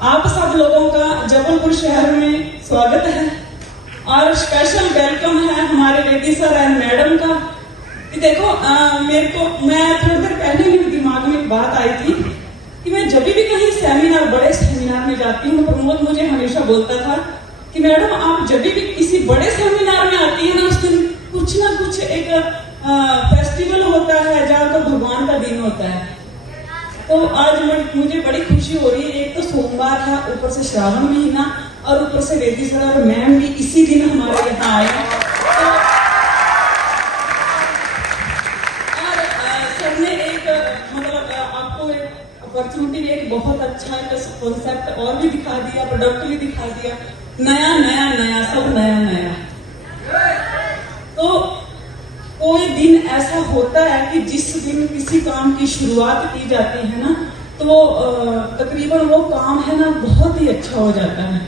आप सब लोगों का जबलपुर शहर में स्वागत है और स्पेशल वेलकम है हमारे वेदी सर एंड मैडम का। कि देखो मैं थोड़ी देर पहले मेरे दिमाग में एक बात आई थी कि मैं जब भी कहीं सेमिनार, बड़े सेमिनार में जाती हूँ, प्रमोद मुझे हमेशा बोलता था कि मैडम आप जब भी किसी बड़े सेमिनार में आती है ना, उस दिन कुछ ना कुछ एक फेस्टिवल होता है जहाँ तो भगवान का दिन होता है। तो आज मुझे बड़ी खुशी हो रही है। एक तो सोमवार है, ऊपर से श्रावण महीना और ऊपर से वेदी सर और मैम भी इसी दिन हमारे यहाँ आए। और सर ने एक आपको एक अपॉर्चुनिटी, एक बहुत अच्छा कॉन्सेप्ट और भी दिखा दिया, प्रोडक्ट भी दिखा दिया, नया नया नया, सब नया नया। तो कोई दिन ऐसा होता है कि जिस दिन किसी काम की शुरुआत की जाती है ना, तो तकरीबन वो काम है ना बहुत ही अच्छा हो जाता है।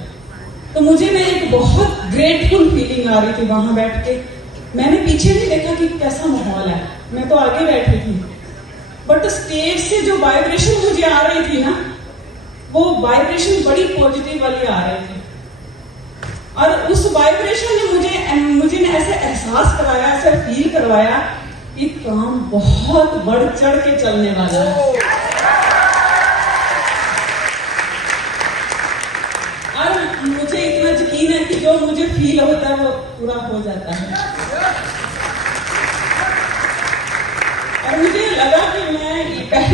तो मुझे ना एक बहुत ग्रेटफुल फीलिंग आ रही थी वहां बैठ के। मैंने पीछे नहीं देखा कि कैसा माहौल है, मैं तो आगे बैठी थी, बट स्टेज से जो वाइब्रेशन मुझे आ रही थी ना, वो वाइब्रेशन बड़ी पॉजिटिव वाली आ रही थी। और उस वाइब्रेशन ने मुझे ने ऐसे एहसास कराया, ऐसे फील करवाया कि काम बहुत बढ़ चढ़ के चलने वाला है। और मुझे इतना यकीन है कि जो मुझे फील होता है वो पूरा हो जाता है। और मुझे लगा कि मैं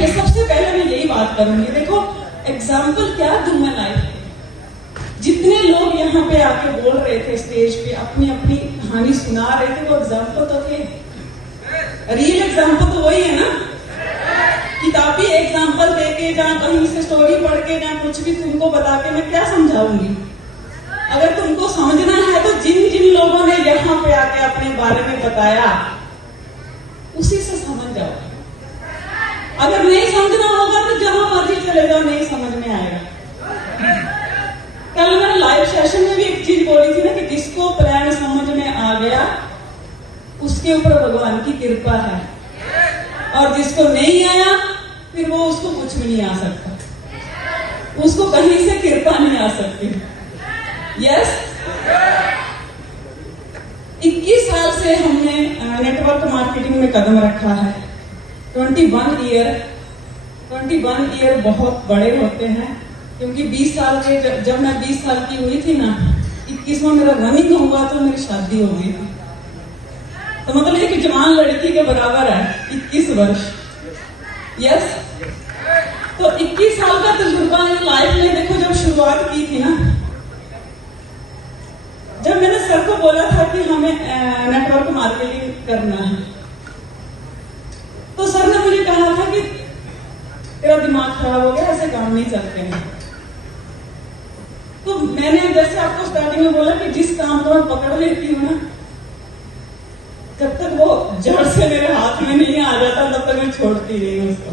सबसे पहले मैं यही बात करूंगी। देखो एग्जाम्पल क्या दूं मैं लाइफ के। जितने लोग यहाँ पे आके बोल रहे थे स्टेज पे, अपनी अपनी कहानी सुना रहे थे, वो एग्जाम्पल तो थे। रियल एग्जाम्पल तो वही है ना, किताबी एग्जाम्पल देके, जहाँ कहीं से स्टोरी पढ़ के, जहाँ कुछ भी तुमको बता के मैं क्या समझाऊंगी। अगर तुमको समझना है तो जिन जिन लोगों ने यहाँ पे आके अपने बारे में बताया, उसी से समझ जाओ। अगर नहीं समझना होगा तो जहां मर्जी चले जाओ, नहीं समझ में आएगा। कल मैंने लाइव सेशन में भी एक चीज बोली थी ना कि जिसको प्लान समझ में आ गया उसके ऊपर भगवान की कृपा है, और जिसको नहीं आया फिर वो उसको कुछ भी नहीं आ सकता, उसको कहीं से कृपा नहीं आ सकती। यस, 21 साल से हमने नेटवर्क मार्केटिंग में कदम रखा है। 21 ईयर बहुत बड़े होते हैं, क्योंकि 20 साल के जब मैं 20 साल की हुई थी ना, 21वां मेरा रनिंग हुआ तो मेरी शादी हो गई थी। तो मतलब एक जवान लड़की के बराबर है 21 वर्ष। यस, तो 21 साल का तजुर्बा लाइफ में। देखो जब शुरुआत की थी ना, जब मैंने सर को बोला था कि हमें नेटवर्क मार्केटिंग करना है, तो सर ने मुझे कहा था कि तेरा दिमाग खराब हो गया, ऐसे काम नहीं चलते हैं। तो मैंने जैसे आपको स्टार्टिंग में बोला कि जिस काम को मैं पकड़ लेती हूँ ना, जब तक वो जड़ से मेरे हाथ में नहीं आ जाता तब तक मैं छोड़ती नहीं हूँ उसको।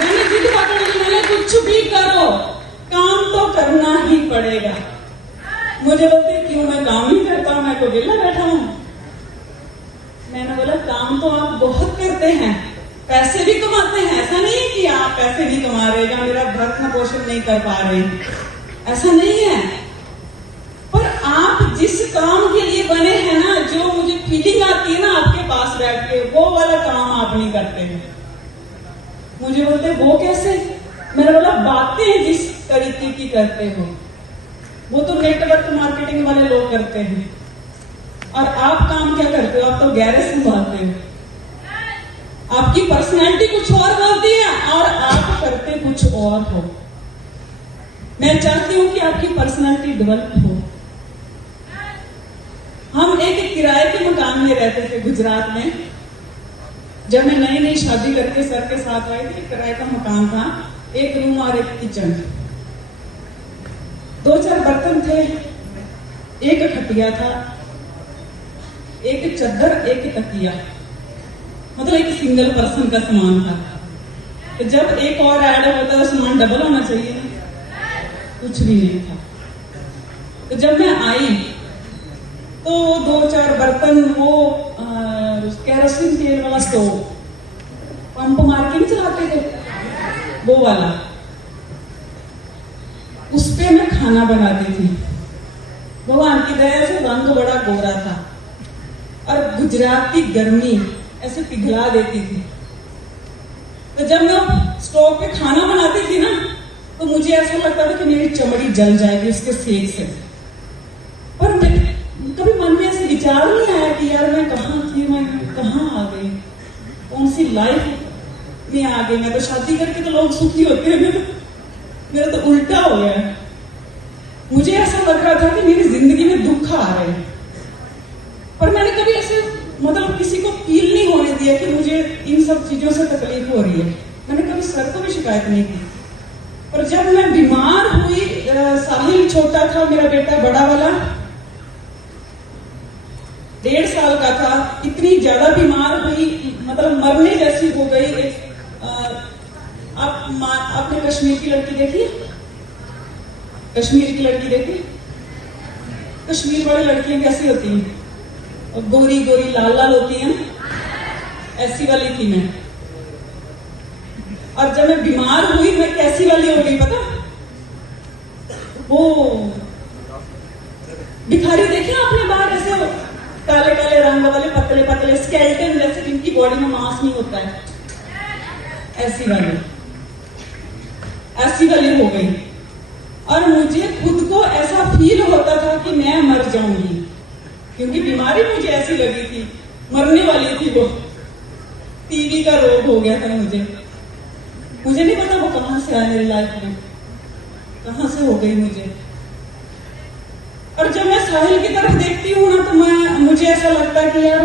मैंने जिद पकड़ ली, मैंने कुछ भी करो काम तो करना ही पड़ेगा। मुझे बोलते क्यों मैं काम नहीं करता, मैं को विला बैठा हूं। मैंने बोला काम तो आप बहुत करते हैं, पैसे भी कमाते हैं, ऐसा नहीं है कि आप पैसे नहीं कमा रहे या मेरा भरण पोषण नहीं कर पा रहे, ऐसा नहीं है। पर आप जिस काम के लिए बने हैं ना, जो मुझे फीलिंग आती है ना आपके पास बैठ के, वो वाला काम आप नहीं करते हैं। मुझे बोलते वो कैसे? मैंने बोला बातें जिस तरीके की करते हो वो तो नेटवर्क मार्केटिंग वाले लोग करते हैं, और आप काम क्या करते हो? आप तो गैरेज संभालते हो। आपकी पर्सनैलिटी कुछ और बोलती है और आप करते कुछ और हो। मैं चाहती हूं कि आपकी पर्सनैलिटी डेवलप हो। हम एक किराए के मकान में रहते थे गुजरात में। जब मैं नई नई शादी करके सर के साथ आई थी, किराए का मकान था, एक रूम और एक किचन, 2-4 बर्तन थे, एक खटिया था, एक चद्दर, एक तकिया, मतलब एक सिंगल पर्सन का सामान था। तो जब एक और ऐड होता है सामान डबल होना चाहिए, कुछ भी नहीं था। तो जब मैं आई तो 2-4 बर्तन, वो केरोसिन तेल वाला स्टोव, पंप मार के नहीं चलाते थे, वो वाला, उस पे मैं खाना बनाती थी। भगवान की दया से रंग बड़ा गोरा था और गुजरात की गर्मी ऐसे पिघला देती थी। तो जब मैं स्टोव पे खाना बनाती थी ना, तो मुझे ऐसा लगता था कि मेरी चमड़ी जल जाएगी उसके सेक से। पर कभी मन में ऐसे विचार नहीं आया कि यार मैं कहाँ थी, मैं कहाँ आ गई, कौन सी लाइफ में आ गई। मैं तो शादी करके तो लोग सुखी होते हैं, मेरा तो उल्टा हो गया। मुझे ऐसा लग रहा था कि मेरी जिंदगी में दुख आ रहे हैं, पर मैंने कभी ऐसे मतलब किसी को फील नहीं होने दिया कि मुझे इन सब चीजों से तकलीफ हो रही है। मैंने कभी सर को भी शिकायत नहीं की। पर जब मैं बीमार हुई, साहिल छोटा था मेरा बेटा, बड़ा वाला 1.5 साल का था, इतनी ज्यादा बीमार हुई, मतलब मरने जैसी हो गई। आपने कश्मीर की लड़की देखी? कश्मीर की लड़की देखी? कश्मीर वाली लड़कियां कैसी होती हैं? और गोरी गोरी लाल लाल होती हैं, ऐसी वाली थी मैं। और जब मैं बीमार हुई, मैं कैसी वाली हो गई पता? वो भिखारी देखे आपने बाहर, ऐसे काले काले रंग वाले, पतले पतले स्केलेटन जैसे, जिनकी बॉडी में मांस नहीं होता है, ऐसी वाली हो गई। और मुझे खुद को ऐसा फील होता था कि मैं मर जाऊंगी, क्योंकि बीमारी मुझे ऐसी लगी थी, मरने वाली थी। वो टीबी का रोग हो गया था मुझे नहीं पता वो कहां से आया मेरी लाइफ में, कहां से हो गई मुझे। और जब मैं साहिल की तरफ देखती हूँ ना, तो मुझे ऐसा लगता है कि यार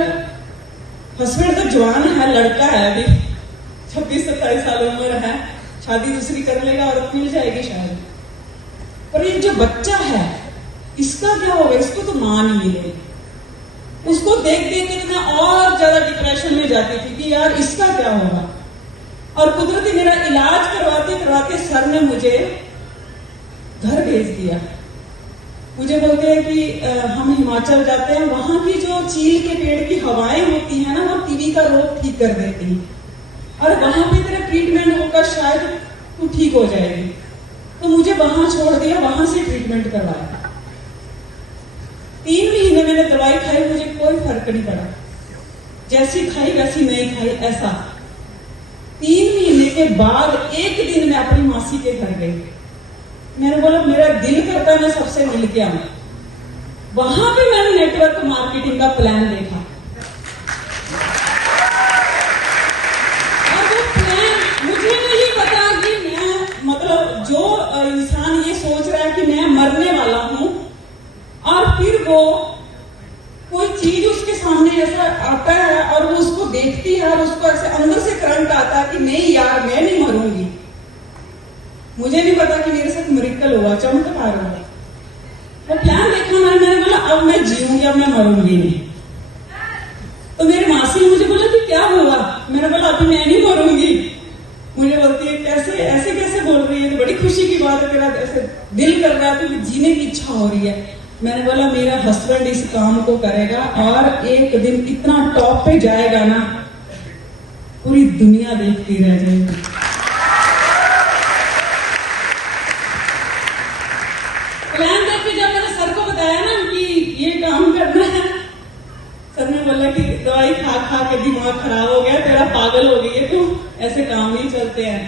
हस्बैंड तो जवान है, लड़का है, अभी 26-27 साल उम्र है, शादी दूसरी कर लेगा और मिल जाएगी शायद। पर ये जो बच्चा है, इसका क्या होगा? इसको तो मां नहीं मिलेगी। उसको देख देख के मैं और ज्यादा डिप्रेशन में जाती थी कि यार इसका क्या होगा। और कुदरती मेरा इलाज करवाते करवाते सर ने मुझे घर भेज दिया। मुझे बोलते हैं कि हम हिमाचल जाते हैं, वहां की जो चील के पेड़ की हवाएं होती है ना, वो टीबी का रोग ठीक कर देती हैं, और वहां पे तेरा ट्रीटमेंट होगा, शायद तू ठीक हो जाएगी। तो मुझे वहां छोड़ दिया, वहां से ट्रीटमेंट करवाया। 3 महीने मैंने दवाई खाई, मुझे कोई फर्क नहीं पड़ा, जैसी खाई वैसी नहीं खाई, ऐसा। 3 महीने के बाद एक दिन मैं अपनी मासी के घर गई। मैंने बोला मेरा दिल करता है मैं सबसे मिल के आऊं। वहां पे मैंने नेटवर्क मार्केटिंग का प्लान देखा, और वो प्लान मुझे नहीं पता कि मैं, मतलब जो इंसान ये सोच रहा है कि मैं मरने वाला हूं, और फिर वो कोई चीज उसके सामने ऐसा आता है और वो उसको देखती है और उसको ऐसे अंदर से करंट आता है कि नहीं यार मैं नहीं मरूंगी। मुझे नहीं पता कि मेरे साथ मिरेकल हुआ, चमत्कार हुआ। वो प्लान देखा मैंने बोला अब मैं जीऊंगी, अब मैं मरूंगी नहीं। तो मेरी मासी ने मुझे बोला कि क्या हुआ? मैंने बोला अभी मैं नहीं मरूंगी। मुझे बोलती है कैसे, ऐसे कैसे बोल रही है, तो बड़ी खुशी की बात है, तेरा ऐसे दिल कर रहा है, तो जीने की इच्छा हो रही है। मैंने बोला मेरा हस्बैंड इस काम को करेगा और एक दिन इतना टॉप पे जाएगा ना, पूरी दुनिया देखती रह जाएगी। प्लान देख के जब मैंने सर को बताया ना कि ये काम करना है, सर ने बोला कि दवाई खा खा के दिमाग खराब हो गया, तेरा पागल हो गई है तू, ऐसे काम नहीं चलते हैं।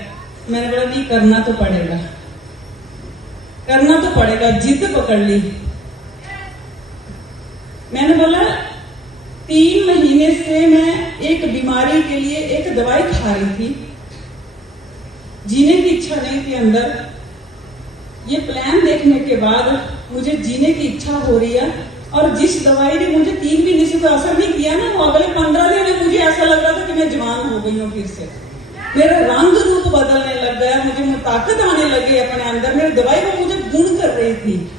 मैंने बोला नहीं, करना तो पड़ेगा, करना तो पड़ेगा, जिद पकड़ ली। मैंने बोला 3 महीने से मैं एक बीमारी के लिए एक दवाई खा रही थी, जीने की इच्छा नहीं थी अंदर। ये प्लान देखने के बाद मुझे जीने की इच्छा हो रही है, और जिस दवाई ने मुझे 3 महीने से तो असर नहीं किया ना, वो अगले 15 दिन में मुझे ऐसा लग रहा था कि मैं जवान हो गई हूँ फिर से। मेरा रंग रूप बदलने लग गया, मुझे ताकत आने लगी अपने अंदर, मेरी दवाई वो मुझे गुण कर रही थी।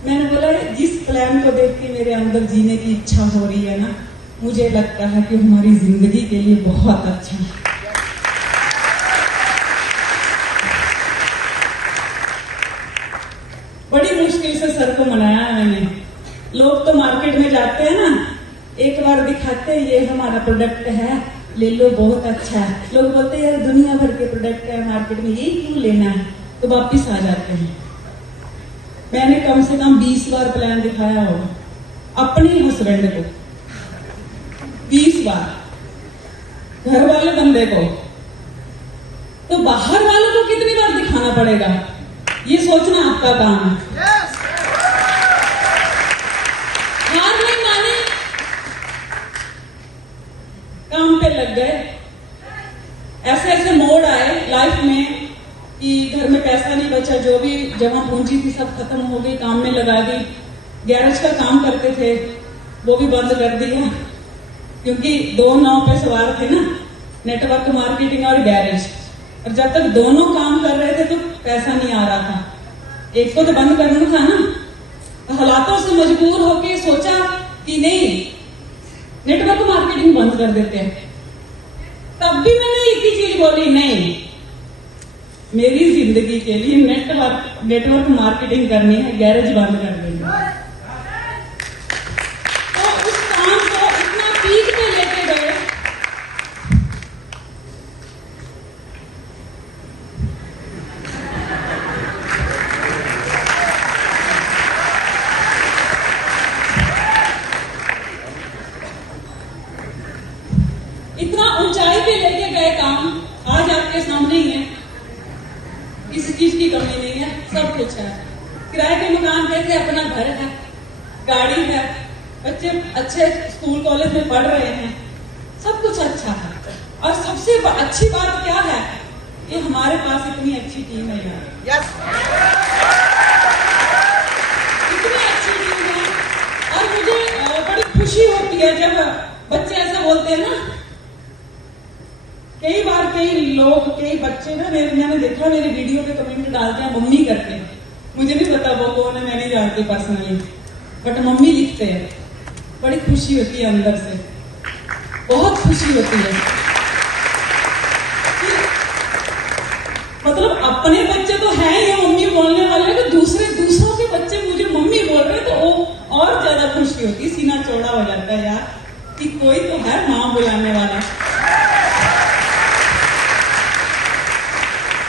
मैंने बोला जिस प्लान को देख के मेरे अंदर जीने की इच्छा हो रही है ना, मुझे लगता है कि हमारी जिंदगी के लिए बहुत अच्छा है। बड़ी मुश्किल से सर को मनाया है मैंने। लोग तो मार्केट में जाते हैं ना, एक बार दिखाते हैं ये हमारा प्रोडक्ट है, ले लो बहुत अच्छा है। लोग बोलते हैं यार दुनिया भर के प्रोडक्ट है मार्केट में, ये क्यों लेना है, तो वापिस आ जाते हैं। मैंने कम से कम 20 बार प्लान दिखाया होगा अपने ही हस्बैंड को, 20 बार, घर वाले बंदे को, तो बाहर वालों को कितनी बार दिखाना पड़ेगा, ये सोचना आपका काम है। हार नहीं मानी, काम पे लग गए। ऐसे ऐसे मोड़ आए लाइफ में कि घर में पैसा नहीं बचा, जो भी जमा पूंजी थी सब खत्म हो गई, काम में लगा दी। गैरेज का काम करते थे वो भी बंद कर दिया, क्योंकि 2 नाव पे सवार थे ना, नेटवर्क मार्केटिंग और गैरेज। और जब तक दोनों काम कर रहे थे तो पैसा नहीं आ रहा था, एक को तो बंद करना था ना। तो हालातों से मजबूर होके सोचा कि नहीं, नेटवर्क मार्केटिंग बंद कर देते हैं। तब भी मैंने एक ही चीज बोली, नहीं, मेरी जिंदगी के लिए नेटवर्क मार्केटिंग करनी है, गैरेज बंद कर देंगे। तो उस काम को इतना पीक पे लेके गए, इतना ऊंचाई पे लेके गए काम, आज आपके सामने ही है। किसी चीज की कमी नहीं है, सब कुछ है। किराए के मकान पे थे, अपना घर है, गाड़ी है, बच्चे अच्छे स्कूल कॉलेज में पढ़ रहे हैं, सब कुछ अच्छा है। और सबसे अच्छी बात क्या है कि हमारे पास इतनी अच्छी टीम है यार। इतनी अच्छी टीम है। और मुझे बड़ी खुशी होती है जब बच्चे ऐसा बोलते हैं ना। कई बार कई लोग, कई बच्चे ना, मैंने देखा मेरे वीडियो पे कमेंट डालते हैं मम्मी करते हैं। मुझे नहीं पता वो कौन है, मैं नहीं जानती पर्सनली, बट मम्मी लिखते हैं। बड़ी खुशी होती है अंदर से, बहुत खुशी होती है। मतलब अपने बच्चे तो है ही मम्मी बोलने वाले, तो दूसरों के बच्चे मुझे मम्मी बोल रहे, तो वो और ज्यादा खुशी होती है, सीना चौड़ा हो जाता है यार कि कोई तो है मां बुलाने वाला।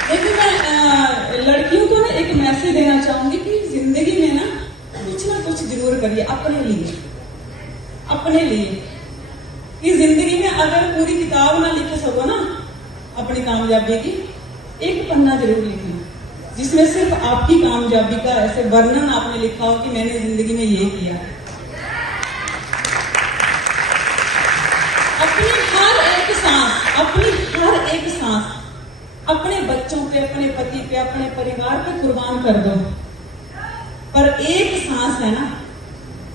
लेकिन मैं लड़कियों को ना एक मैसेज देना चाहूंगी कि जिंदगी में ना कुछ जरूर करिए अपने लिए, अपने लिए। कि जिंदगी में अगर पूरी किताब ना लिख सको ना अपनी कामयाबी की, एक पन्ना जरूर लिखना जिसमें सिर्फ आपकी कामयाबी का ऐसे वर्णन आपने लिखा हो कि मैंने जिंदगी में ये किया। अपनी हर एक सांस अपने बच्चों पे, अपने पति पे, अपने परिवार पे कुर्बान कर दो, पर एक सांस है ना,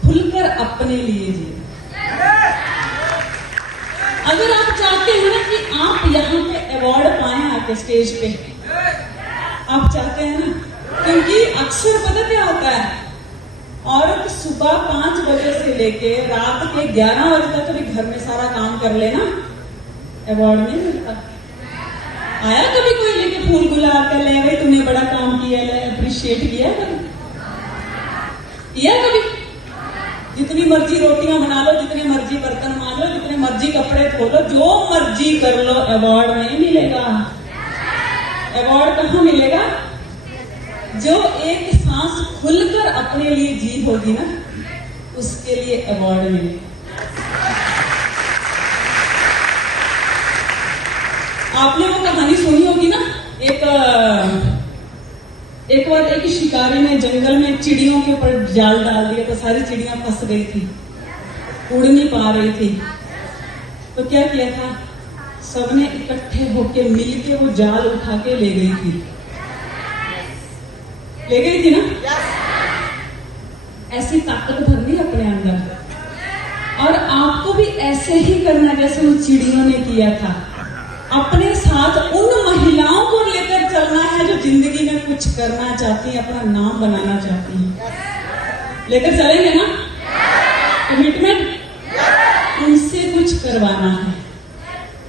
खुलकर अपने लिए जिए। अगर आप चाहते हैं ना कि आप यहाँ पे अवार्ड पाएं आके स्टेज पे, आप चाहते हैं ना, क्योंकि अक्सर पता क्या होता है, औरत सुबह 5 बजे से लेके रात के 11 बजे तक भी घर में सारा काम कर लेना, अवार्ड नहीं मिलता। आया कभी कोई लेके फूल गुलाब कर ले, भाई तुमने बड़ा काम किया, ले अप्रिशिएट किया कभी? जितनी मर्जी रोटियां बना लो, जितने मर्जी बर्तन मान लो, जितने मर्जी कपड़े धो लो, जो मर्जी कर लो, अवार्ड नहीं मिलेगा। अवार्ड कहाँ मिलेगा? जो एक सांस खुलकर अपने लिए जी होगी ना, उसके लिए अवार्ड मिलेगा। आपने वो कहानी सुनी होगी ना, एक बार एक शिकारी ने जंगल में चिड़ियों के ऊपर जाल डाल दिया, तो सारी चिड़ियां फंस गई थी, उड़ नहीं पा रही थी। तो क्या किया था, सबने इकट्ठे होके मिलके वो जाल उठा के ले गई थी ना। ऐसी ताकत भरनी अपने अंदर, और आपको भी ऐसे ही करना जैसे उन चिड़ियों ने किया था। अपने साथ उन महिलाओं को लेकर चलना है जो जिंदगी में कुछ करना चाहती हैं, अपना नाम बनाना चाहती हैं। लेकर चलेंगे ना? कमिटमेंट, उनसे कुछ करवाना है।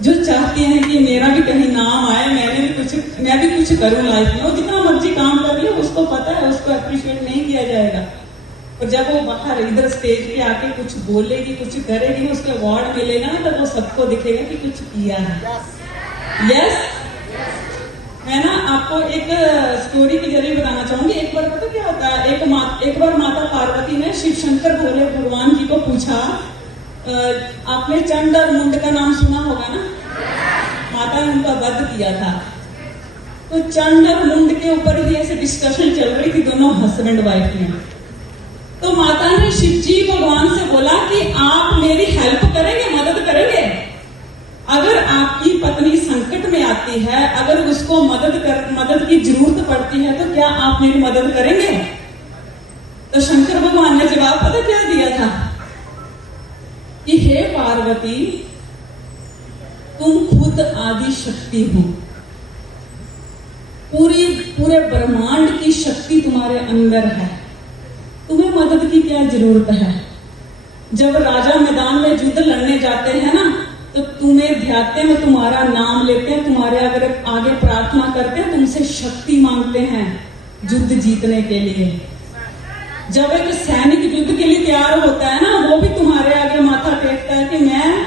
जो चाहती हैं कि मेरा भी कहीं नाम आए, मैं भी कुछ करूं लाइफ में। वो जितना मर्जी काम कर ले, उसको पता है उसको अप्रिशिएट नहीं किया जाएगा, और जब वो बाहर इधर स्टेज पे आके कुछ बोलेगी, कुछ करेगी, उसको अवार्ड मिलेगा ना, तब वो सबको दिखेगा कि कुछ किया है। यस मैं ना आपको एक स्टोरी के जरिए बताना चाहूंगी। एक बार पता क्या होता है, एक बार माता पार्वती ने शिव शंकर भोले भगवान जी को पूछा, आपने चंड और मुंड का नाम सुना होगा ना, माता ने उनका वध किया था। तो चंड और मुंड के ऊपर ही ऐसे डिस्कशन चल रही थी, दोनों हस्बैंड वाइफ में। तो माता ने शिव जी भगवान से बोला कि आप मेरी हेल्प करेंगे, मदद करेंगे? अगर आपकी पत्नी संकट में आती है, अगर उसको मदद की जरूरत पड़ती है, तो क्या आप मेरी मदद करेंगे? तो शंकर भगवान ने जवाब पता क्या दिया था कि हे पार्वती, तुम खुद आदि शक्ति हो, पूरे ब्रह्मांड की शक्ति तुम्हारे अंदर है, तुम्हें मदद की क्या जरूरत है? जब राजा मैदान में युद्ध लड़ने जाते हैं ना, तो तुम्हें ध्याते में तुम्हारा नाम लेते हैं, तुम्हारे अगर आगे प्रार्थना करते हैं, तुमसे शक्ति मांगते हैं युद्ध जीतने के लिए। जब एक सैनिक युद्ध के लिए तैयार होता है ना, वो भी तुम्हारे आगे माथा टेकता है कि मैं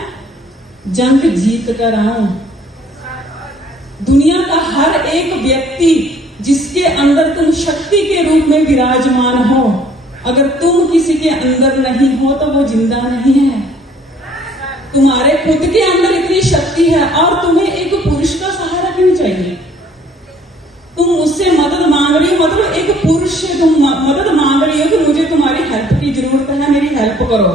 जंग जीत कर आऊं। दुनिया का हर एक व्यक्ति जिसके अंदर तुम शक्ति के रूप में विराजमान हो, अगर तुम किसी के अंदर नहीं हो तो वो जिंदा नहीं है। तुम्हारे खुद के अंदर इतनी शक्ति है और तुम्हें एक पुरुष का सहारा क्यों चाहिए? तुम मुझसे मदद मांग रही हो, मतलब एक पुरुष से तुम मदद मांग रही हो कि मुझे तुम्हारी हेल्प की जरूरत है, मेरी हेल्प करो।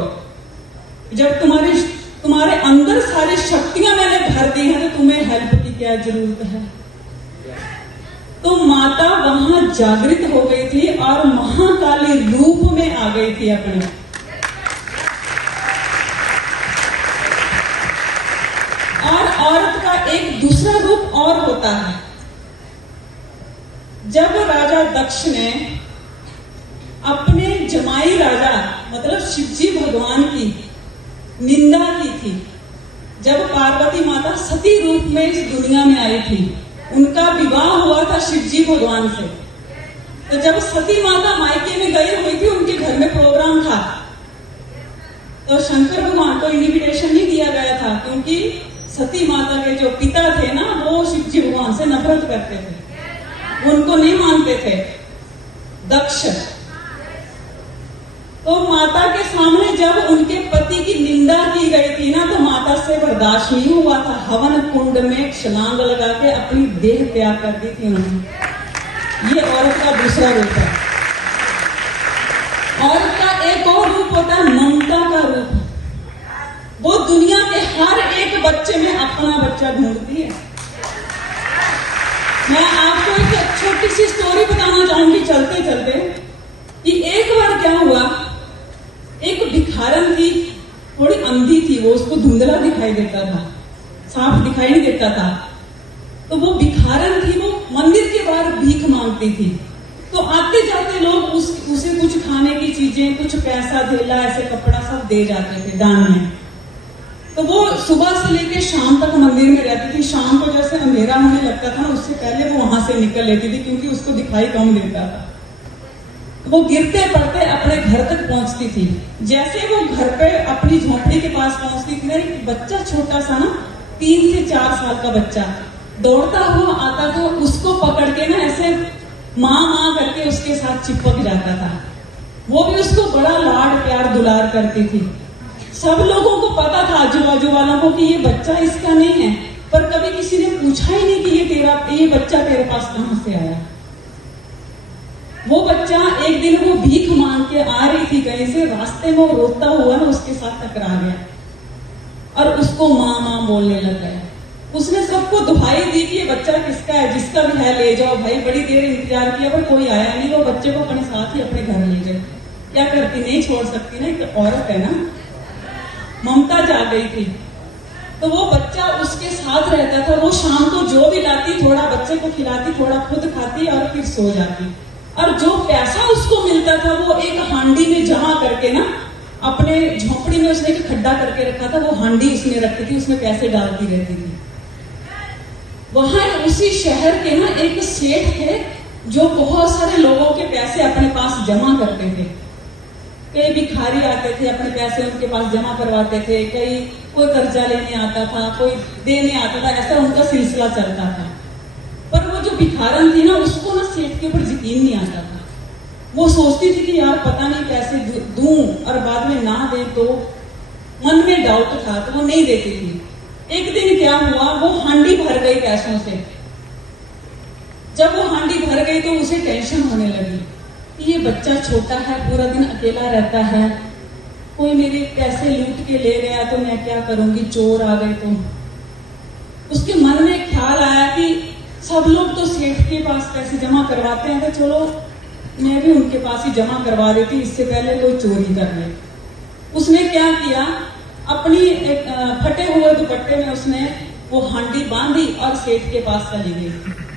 जब तुम्हारे अंदर सारी शक्तियां मैंने भर दी है, तो तुम्हें हेल्प की क्या जरूरत है? तो माता वहां जागृत हो गई थी और महाकाली रूप में आ गई थी अपने। और औरत का एक दूसरा रूप और होता है। जब राजा दक्ष ने अपने जमाई राजा मतलब शिवजी भगवान की निंदा की थी, जब पार्वती माता सती रूप में इस दुनिया में आई थी, उनका विवाह हुआ था शिवजी भगवान से। तो जब सती माता मायके में गई हुई थी, उनके घर में प्रोग्राम था, तो शंकर भगवान को इन्विटेशन नहीं दिया गया था, क्योंकि सती माता के जो पिता थे ना, वो शिवजी भगवान से नफरत करते थे, उनको नहीं मानते थे, दक्ष। तो माता के सामने जब उनके पति की निंदा की गई थी ना, तो माता से बर्दाश्त नहीं हुआ था। हवन कुंड में छलांग लगा के अपनी देह त्याग कर दी थी उन्होंने। ये औरत का दूसरा रूप है। औरत का एक और रूप होता है ममता का रूप। वो दुनिया के हर एक बच्चे में अपना बच्चा ढूंढती है। मैं आपको एक छोटी सी स्टोरी बताना चाहूंगी चलते चलते, कि एक बार क्या हुआ, एक भिखारन थी, थोड़ी अंधी थी वो, उसको धुंधला दिखाई देता था, साफ दिखाई नहीं देता था। तो वो भिखारन थी, वो मंदिर के बाहर भीख मांगती थी। तो आते जाते लोग उसे कुछ खाने की चीजें, कुछ पैसा, धेला, ऐसे कपड़ा सब दे जाते थे दान में। तो वो सुबह से लेकर शाम तक मंदिर में रहती थी। शाम को जैसे अंधेरा होने लगता था, उससे पहले वो वहां से निकल लेती थी, क्योंकि उसको दिखाई कम देता था। वो गिरते पड़ते अपने घर तक पहुंचती थी। जैसे वो घर पे अपनी झोपड़ी के पास पहुंचती थी ना, एक बच्चा छोटा सा ना, 3 से 4 साल का बच्चा दौड़ता हुआ आता था, उसको पकड़ के ना ऐसे माँ माँ करके उसके साथ चिपक जाता था। वो भी उसको बड़ा लाड प्यार दुलार करती थी। सब लोगों को पता था, आजू बाजू वालों को, कि ये बच्चा इसका नहीं है, पर कभी किसी ने पूछा ही नहीं कि ये बच्चा तेरे पास कहां से आया। वो बच्चा एक दिन वो भीख मांग के आ रही थी कहीं से, रास्ते में वो रोता हुआ ना उसके साथ टकरा गया और उसको माँ माँ बोलने लग गया। उसने सबको दुहाई दी कि ये बच्चा किसका है, जिसका भी है ले जाओ भाई। बड़ी देर इंतजार किया पर कोई आया नहीं। वो बच्चे को अपने साथ ही अपने घर ले गए। क्या करती, नहीं छोड़ सकती ना, एक औरत है ना, ममता जा गई थी। तो वो बच्चा उसके साथ रहता था। वो शाम को जो भी लाती, थोड़ा बच्चे को खिलाती, थोड़ा खुद खाती और फिर सो जाती। और जो पैसा उसको मिलता था, वो एक हांडी में जमा करके ना, अपने झोपड़ी में उसने एक खड्डा करके रखा था, वो हांडी उसने रखी थी, उसमें पैसे डालती रहती थी। वहां उसी शहर के ना एक सेठ थे, जो बहुत सारे लोगों के पैसे अपने पास जमा करते थे। कई भिखारी आते थे, अपने पैसे उनके पास जमा करवाते थे, कई कोई कर्जा लेने आता था, कोई देने आता था, ऐसा उनका सिलसिला चलता था। पर वो जो भिखारन थी ना, उसको ना सेठ के ऊपर यकीन नहीं आता था। वो सोचती थी कि यार पता नहीं पैसे दूं और बाद में ना दे, तो मन में डाउट था, तो वो नहीं देती थी। एक दिन क्या हुआ, वो हांडी भर गई पैसों से। जब वो हांडी भर गई तो उसे टेंशन होने लगी कि ये बच्चा छोटा है, पूरा दिन अकेला रहता है, कोई मेरे पैसे लूट के ले गया तो मैं क्या करूंगी, चोर आ गए तो। उसके मन में ख्याल आया कि सब लोग तो सेठ के पास पैसे जमा करवाते हैं, तो चलो मैं भी उनके पास ही जमा करवा देती, इससे पहले कोई चोरी कर ले। उसने क्या किया, अपनी एक फटे हुए दुपट्टे में उसने वो हांडी बांधी और सेठ के पास चली गई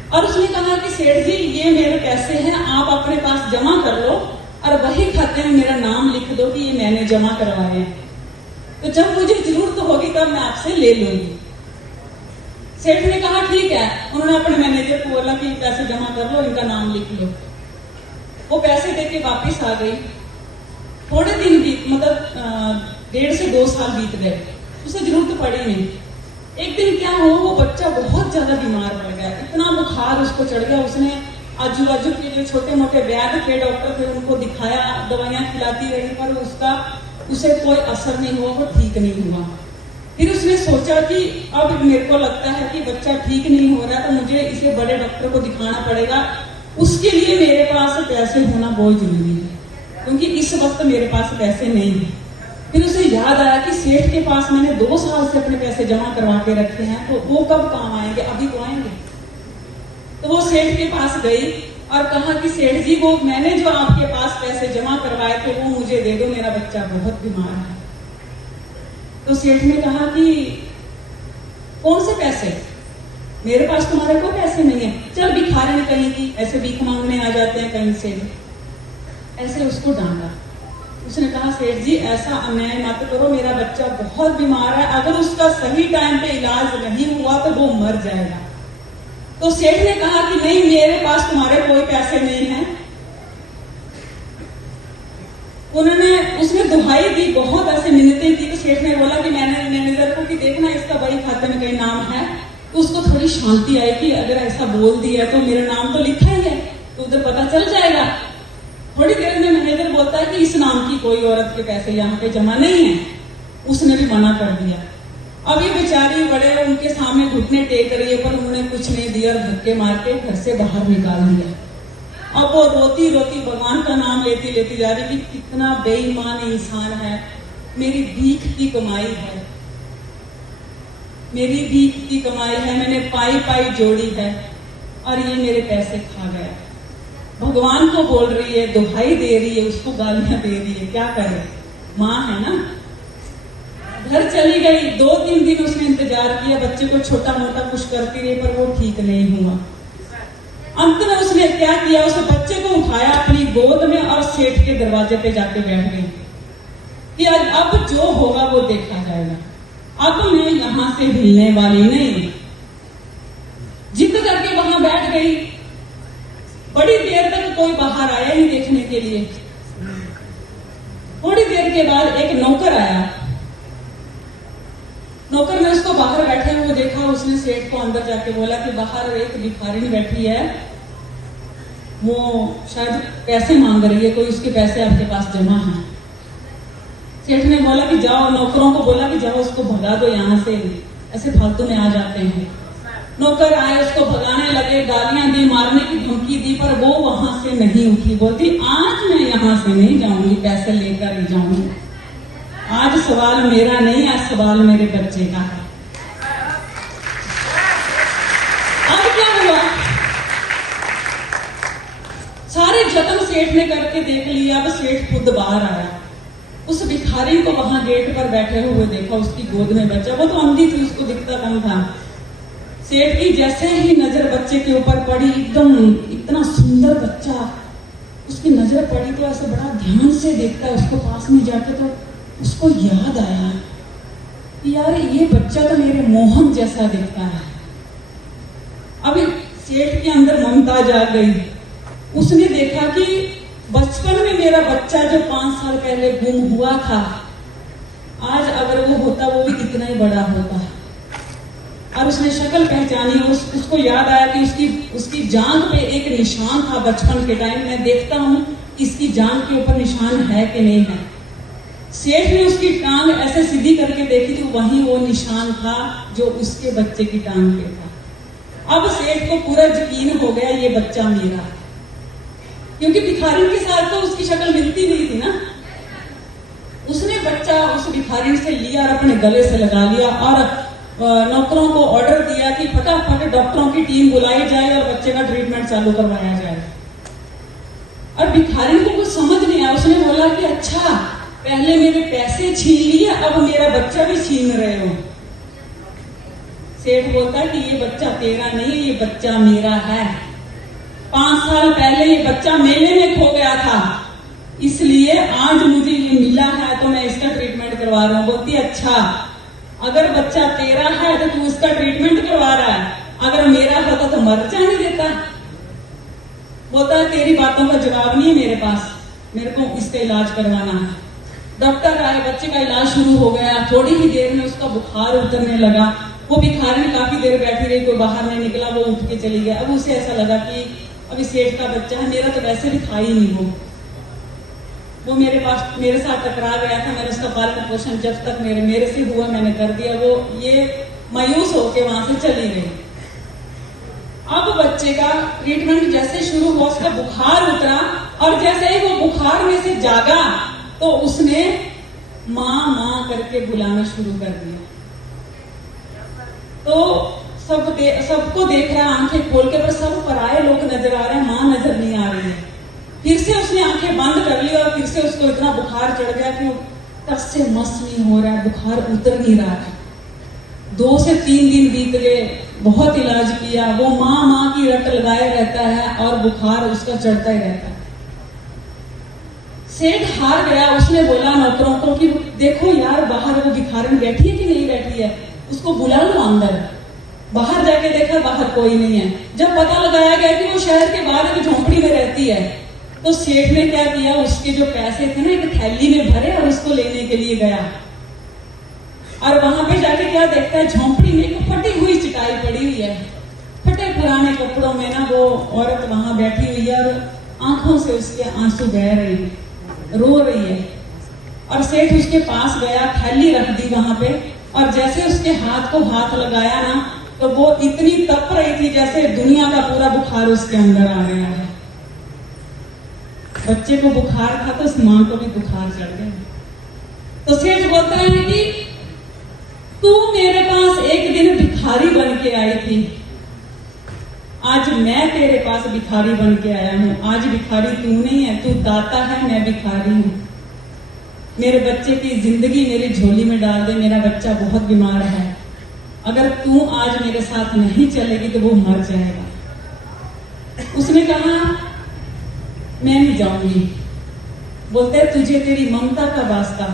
और उसने कहा कि सेठ जी, ये मेरे पैसे हैं, आप अपने पास जमा कर लो और वही खाते में मेरा नाम लिख दो कि ये मैंने जमा करवाए हैं, तो जब मुझे जरूरत होगी तब मैं आपसे ले लूंगी। सेठ ने कहा ठीक है। उन्होंने अपने मैनेजर को बोला कि पैसे जमा कर लो, इनका नाम लिख लो। वो पैसे देके वापिस आ गई। थोड़े दिन बीत, मतलब 1.5 से 2 साल बीत गए, उसे जरूरत पड़ी नहीं। एक दिन क्या हुआ, वो बच्चा बहुत ज्यादा बीमार पड़ गया, इतना बुखार उसको चढ़ गया। उसने आजू बाजू के जो छोटे मोटे वैद्य थे, डॉक्टर थे, उनको दिखाया, दवाइयां खिलाती रही, पर उसे कोई असर नहीं हुआ, वो ठीक नहीं हुआ। फिर उसने सोचा कि अब मेरे को लगता है कि बच्चा ठीक नहीं हो रहा, तो मुझे इसे बड़े डॉक्टर को दिखाना पड़ेगा। उसके लिए मेरे पास पैसे होना बहुत जरूरी है, क्योंकि इस वक्त मेरे पास पैसे नहीं है। फिर उसे याद आया कि सेठ के पास मैंने 2 साल से अपने पैसे जमा करवा के रखे हैं, तो वो कब काम आएंगे, अभी तो आएंगे। तो वो सेठ के पास गई और कहा कि सेठ जी, वो मैंने जो आपके पास पैसे जमा करवाए थे वो मुझे दे दो, मेरा बच्चा बहुत बीमार है। तो सेठ ने कहा कि कौन से पैसे, मेरे पास तुम्हारे कोई पैसे नहीं है, चल भिखारी कहीं की, ऐसे भीख मांगने आ जाते हैं कहीं से। ऐसे उसको डांटा। उसने कहा सेठ जी, ऐसा अन्याय मत करो, मेरा बच्चा बहुत बीमार है, अगर उसका सही टाइम पे इलाज नहीं हुआ तो वो मर जाएगा। तो सेठ ने कहा कि नहीं, मेरे पास तुम्हारे कोई पैसे नहीं है। उसने दुहाई दी, बहुत ऐसे मिन्नतें की। तो सेठ ने बोला कि मैंने मैनेजर को कि देखना इसका बड़ी खाते में कहीं नाम है, तो उसको थोड़ी शांति आई कि अगर ऐसा बोल दिया तो मेरा नाम तो लिखा ही है, तो उधर पता चल जाएगा। थोड़ी देर में मैनेजर बोलता है कि इस नाम की कोई औरत के पैसे यहाँ पे जमा नहीं है। उसने भी मना कर दिया। अब ये बेचारी बड़े उनके सामने घुटने टेक रही है, पर उन्होंने कुछ नहीं दिया और धक्के मार के घर से बाहर निकाल दिया। अब वो रोती रोती भगवान का नाम लेती लेती जा रही कि कितना बेईमान इंसान है, मेरी भीख की कमाई है, मेरी भीख की कमाई है, मैंने पाई पाई जोड़ी है और ये मेरे पैसे खा गया। भगवान को बोल रही है, दुहाई दे रही है, उसको गालियां दे रही है, क्या करे, माँ है ना। घर चली गई। 2-3 दिन उसने इंतजार किया, बच्चे को छोटा मोटा कुछ करती रही, पर वो ठीक नहीं हुआ। अंत में उसने क्या किया, उस बच्चे को उठाया अपनी गोद में और सेठ के दरवाजे पे जाके बैठ गई कि अब जो होगा वो देखा जाएगा, अब मैं यहां से हिलने वाली नहीं। जिद करके वहां बैठ गई। बड़ी देर तक कोई बाहर आया नहीं देखने के लिए। थोड़ी देर के बाद एक नौकर आया। नौकर ने उसको बाहर बैठे हुए देखा। उसने सेठ को अंदर जाके बोला कि बाहर एक भिखारिन बैठी है, वो शायद पैसे मांग रही है, कोई उसके पैसे आपके पास जमा है। सेठ ने बोला कि जाओ, नौकरों को बोला कि जाओ उसको भगा दो यहाँ से, ऐसे फालतू में आ जाते हैं। नौकर आए, उसको भगाने लगे, गालियां दी, मारने की धमकी दी, पर वो वहां से नहीं उठी। बोलती आज मैं यहां से नहीं जाऊंगी, पैसे लेकर ही जाऊंगी। आज सवाल मेरा नहीं, आज सवाल मेरे बच्चे का है। अब क्या हुआ, सारे जतन सेठ ने करके देख लिया। अब सेठ खुद बाहर आया। उस भिखारी को वहां गेट पर बैठे हुए देखा, उसकी गोद में बच्चा। वो तो अंधी थी, उसको दिखता कम था। सेठ की जैसे ही नजर बच्चे के ऊपर पड़ी, एकदम इतना सुंदर बच्चा, उसकी नजर पड़ी तो ऐसे बड़ा ध्यान से देखता है उसको। पास में जाके तो उसको याद आया कि यार ये बच्चा तो मेरे मोहन जैसा दिखता है। अब सेठ के अंदर ममता जाग गई। उसने देखा कि बचपन में मेरा बच्चा जो 5 साल पहले गुम हुआ था, आज अगर वो होता वो भी कितना ही बड़ा होता। और उसने शक्ल पहचानी, उसको याद आया कि उसकी जांघ पे एक निशान था बचपन के टाइम। मैं देखता हूँ इसकी जांघ के ऊपर निशान है कि नहीं है। सेठ ने उसकी टांग ऐसे सीधी करके देखी तो वहीं वो निशान था जो उसके बच्चे की टांग पे था। अब सेठ को पूरा यकीन हो गया ये बच्चा मेरा, क्योंकि भिखारिन के साथ तो उसकी शक्ल मिलती नहीं थी ना। उसने बच्चा उस भिखारिन से लिया और अपने गले से लगा लिया और नौकरों को ऑर्डर दिया कि फटाफट डॉक्टरों की टीम बुलाई जाए और बच्चे का ट्रीटमेंट चालू करवाया जाए। और भिखारिन को कुछ समझ नहीं आया। उसने बोला कि अच्छा, पहले मेरे पैसे छीन लिए, अब मेरा बच्चा भी छीन रहे हो। सेठ बोलता कि ये बच्चा तेरा नहीं, ये बच्चा मेरा है। 5 साल पहले ये बच्चा मेले में खो गया था, इसलिए आज मुझे ये मिला है तो मैं इसका ट्रीटमेंट करवा रहा हूं। बोलती अच्छा, अगर बच्चा तेरा है तो तू इसका ट्रीटमेंट करवा रहा है, अगर मेरा होता तो मर जाने देता। बोलता है तेरी बातों का जवाब नहीं है मेरे पास, मेरे को इसका इलाज करवाना है। डॉक्टर आए, बच्चे का इलाज शुरू हो गया। थोड़ी ही देर में उसका बुखार उतरने लगा। वो भिखारिन काफी देर बैठी रही, कोई बाहर नहीं निकला, वो उठ के चली गई। अब उसे ऐसा लगा कि अभी सेठ का बच्चा है, मेरा तो वैसे भी था ही नहीं। वो मेरे साथ टकरा गया था। मैंने उसका पालन पोषण जब तक मेरे से हुआ मैंने कर दिया। वो ये मायूस होके वहां से चली गई। अब बच्चे का ट्रीटमेंट जैसे शुरू हुआ, उसका बुखार उतरा और जैसे ही वो बुखार में से जागा तो उसने माँ माँ करके बुलाना शुरू कर दिया। तो सबको देख रहा है आंखें खोल के, पर सब पराये लोग नजर आ रहे हैं, माँ नजर नहीं आ रही है। फिर से उसने आंखें बंद कर ली और फिर से उसको इतना बुखार चढ़ गया कि तब से मस नहीं हो रहा है, बुखार उतर नहीं रहा है। 2 से 3 दिन बीत गए, बहुत इलाज किया, वो माँ माँ की रट लगाए रहता है और बुखार उसका चढ़ता ही रहता है। सेठ हार गया। उसने बोला नौकरों को कि देखो यार, बाहर वो भिखारिन बैठी है कि नहीं बैठी है, उसको बुला लो अंदर। बाहर जाके देखा, बाहर कोई नहीं है। जब पता लगाया गया कि वो शहर के बाहर एक झोंपड़ी में रहती है, तो सेठ ने क्या किया, उसके जो पैसे थे ना एक थैली में भरे और उसको लेने के लिए गया। और वहां पे जाके क्या देखता है, झोंपड़ी में एक फटी हुई चटाई पड़ी हुई है, फटे पुराने कपड़ों में ना वो औरत वहां बैठी हुई है और आंखों से उसके आंसू बह रही है, रो रही है। और सेठ उसके पास गया, थैली रख दी वहां पे, और जैसे उसके हाथ को हाथ लगाया ना, तो वो इतनी तप रही थी जैसे दुनिया का पूरा बुखार उसके अंदर आ गया है। बच्चे को बुखार था तो उस मां को भी बुखार चढ़ गया। तो सेठ बोलता है कि तू मेरे पास एक दिन भिखारी बन के आई थी, आज मैं तेरे पास भिखारी बन के आया हूं। आज भिखारी तू नहीं है, तू दाता है, मैं भिखारी हूं। मेरे बच्चे की जिंदगी मेरी झोली में डाल दे, मेरा बच्चा बहुत बीमार है, अगर तू आज मेरे साथ नहीं चलेगी तो वो मर जाएगा। उसने कहा मैं नहीं जाऊंगी। बोलते तुझे तेरी ममता का वास्ता,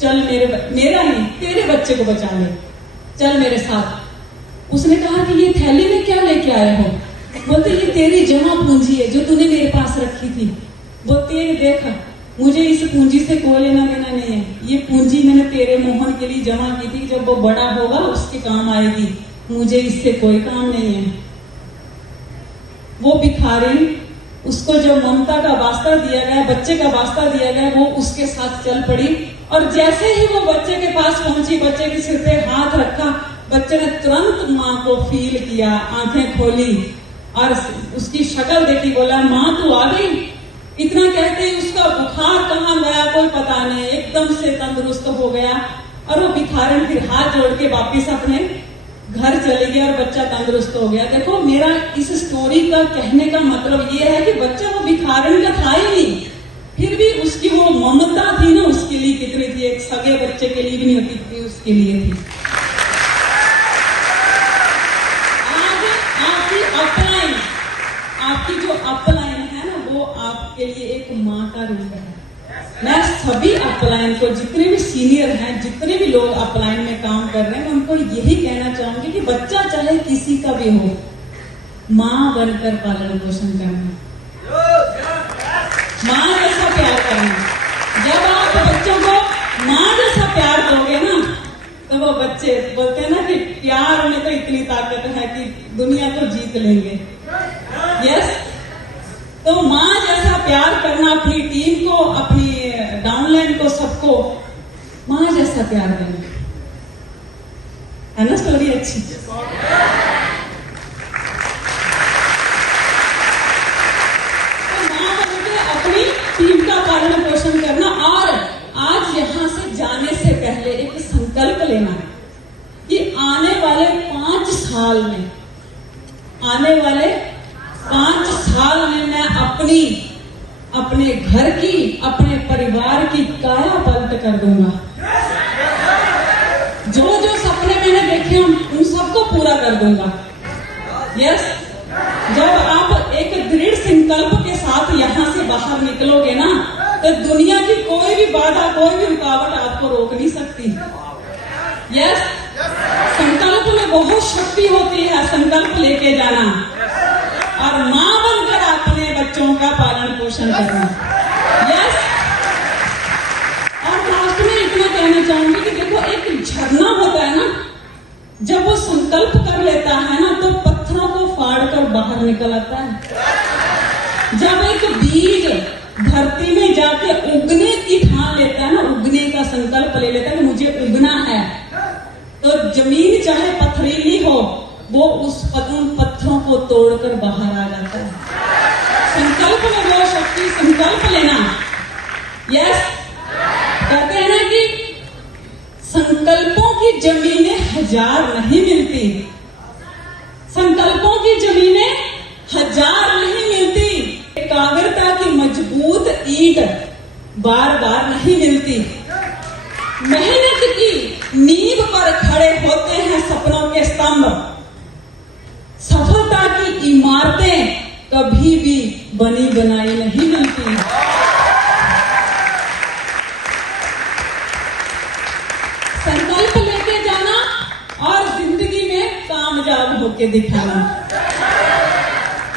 चल मेरा नहीं तेरे बच्चे को बचा ले, चल मेरे साथ। उसने कहा कि ये थैली में क्या लेके आए हो? बोलते ये तेरी जमा पूंजी है जो तूने मेरे पास रखी थी। बोलते ये देख, मुझे इस पूंजी से कोई लेना देना नहीं है, ये पूंजी मैंने तेरे मोहन के लिए जमा की थी, जब वो बड़ा होगा उसके काम आएगी, मुझे इससे कोई काम नहीं है। वो भिखारी, उसको जो ममता का वास्ता दिया गया, बच्चे का वास्ता दिया गया, वो उसके साथ चल पड़ी। और जैसे ही वो बच्चे के पास पहुंची, बच्चे के सिर पे हाथ रखा, बच्चे ने तुरंत माँ को फील किया, आंखें खोली और उसकी शक्ल देखी, बोला माँ तू आ गई। इतना कहते ही उसका बुखार कहाँ गया कोई पता नहीं, एकदम से तंदुरुस्त हो गया। और वो भिखारन फिर हाथ जोड़ के वापिस अपने घर चले गया और बच्चा तंदुरुस्त हो गया। देखो मेरा इस स्टोरी का कहने का मतलब ये है कि बच्चा वो भिखारन का था ही नहीं, फिर भी उसकी वो ममता थी ना, उसके लिए कितनी थी, एक सगे बच्चे के लिए भी नहीं होती थी, उसके लिए थी। आज आपकी अपलाइन, आपकी जो अपलाइन है ना, वो आपके लिए एक माँ का रूप है। मैं सभी अपलाइन को, जितने भी सीनियर हैं, जितने भी लोग अपलाइन में काम कर रहे हैं, उनको यही कहना चाहूंगी कि बच्चा चाहे किसी का भी हो, माँ बनकर पालन पोषण करना। माँ जैसा प्यार करना। जब आप बच्चों को माँ जैसा प्यार दोगे ना, तो वो बच्चे बोलते हैं ना कि प्यार में तो इतनी ताकत है कि दुनिया को जीत लेंगे। यस, तो माँ जैसा प्यार करना, अपनी टीम को, अपनी डाउनलाइन को, सबको माँ जैसा प्यार देना, है ना स्टोरी अच्छी? अपनी टीम का पालन पोषण करना। और आज यहां से जाने से पहले एक संकल्प लेना है कि आने वाले 5 साल में, आने वाले 5 साल में मैं अपने घर की, अपने परिवार की काया पलट कर दूंगा। जो जो सपने मैंने देखे उन सबको पूरा कर दूंगा। यस, जब आप एक दृढ़ संकल्प के साथ यहाँ से बाहर निकलोगे ना, तो दुनिया की कोई भी बाधा, कोई भी रुकावट आपको रोक नहीं सकती। यस, संकल्प में बहुत शक्ति होती है, संकल्प लेके जाना और माँ बनकर अपने बच्चों का पालन पोषण करना। यस, और लास्ट में इतना कहना चाहूंगी कि देखो, एक झरना होता है ना, जब वो संकल्प कर लेता है ना, तो पत्थरों को फाड़ कर बाहर निकल आता है। जब एक बीज धरती में जाके उगने की ठान लेता है ना, उगने का संकल्प ले लेता है कि मुझे उगना है, तो जमीन चाहे पथरीली हो, वो उन पत्थरों को तोड़कर बाहर आ जाता है। संकल्प में वो शक्ति, संकल्प लेना। यस, कहते हैं ना कि संकल्पों की जमीनें 1000 नहीं मिलती, संकल्पों की जमीनें 1000 नहीं मिलती, एकाग्रता की मजबूत ईंट बार बार नहीं मिलती। मेहनत की नींव पर खड़े होते हैं सपनों के स्तंभ। सफलता की इमारतें कभी भी बनी बनाई नहीं मिलती। संकल्प लेके जाना और जिंदगी में कामयाब होके दिखाना।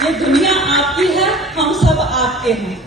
ये दुनिया आपकी है, हम सब आपके हैं।